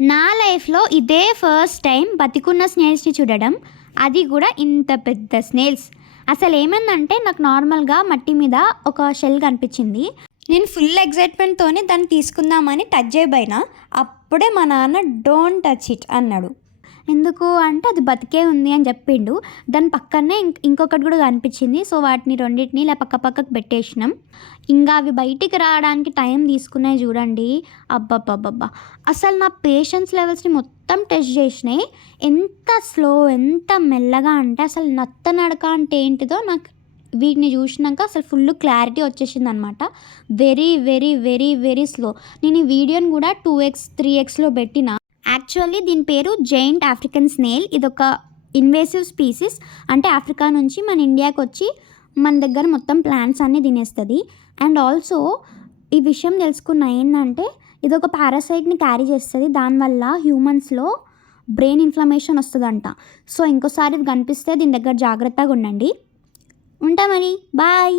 నా లైఫ్లో ఇదే ఫస్ట్ టైం బతికున్న స్నేల్స్ని చూడడం, అది కూడా ఇంత పెద్ద స్నేల్స్. అసలు ఏమైందంటే నాకు నార్మల్గా మట్టి మీద ఒక షెల్ కనిపించింది. నేను ఫుల్ ఎగ్జైట్మెంట్తోనే దాన్ని తీసుకుందామని టచ్ చేయబోయినా, అప్పుడే మా నాన్న డోంట్ టచ్ ఇట్ అన్నాడు. ఎందుకు అంటే అది బతికే ఉంది అని చెప్పిండు. దాని పక్కనే ఇంకొకటి కూడా కనిపించింది. సో వాటిని రెండింటిని ఇలా పక్కకు పెట్టేసినాం. ఇంకా అవి బయటికి రావడానికి టైం తీసుకున్నాయి చూడండి. అబ్బబ్బబ్బబ్బా, అసలు నా పేషెన్స్ లెవెల్స్ని మొత్తం టెస్ట్ చేసినాయి. ఎంత స్లో, ఎంత మెల్లగా అంటే అసలు నత్త నడక అంటే ఏంటిదో నాకు వీటిని చూసినాక అసలు ఫుల్ క్లారిటీ వచ్చేసింది అనమాట. Very very very very slow. నేను ఈ వీడియోని కూడా 2x 3xలో పెట్టిన. యాక్చువల్లీ దీని పేరు జైంట్ ఆఫ్రికన్ స్నేల్. ఇదొక ఇన్వేసివ్ స్పీసీస్. అంటే ఆఫ్రికా నుంచి మన ఇండియాకి వచ్చి మన దగ్గర మొత్తం ప్లాంట్స్ అన్నీ తినేస్తుంది. అండ్ ఆల్సో ఈ విషయం తెలుసుకున్న ఏంటంటే ఇది ఒక పారాసైట్ని క్యారీ చేస్తుంది. దానివల్ల హ్యూమన్స్లో బ్రెయిన్ ఇన్ఫ్లమేషన్ వస్తుందంట. సో ఇంకోసారి ఇది కనిపిస్తే దీని దగ్గర జాగ్రత్తగా ఉండండి. ఉంటా మరి, బాయ్.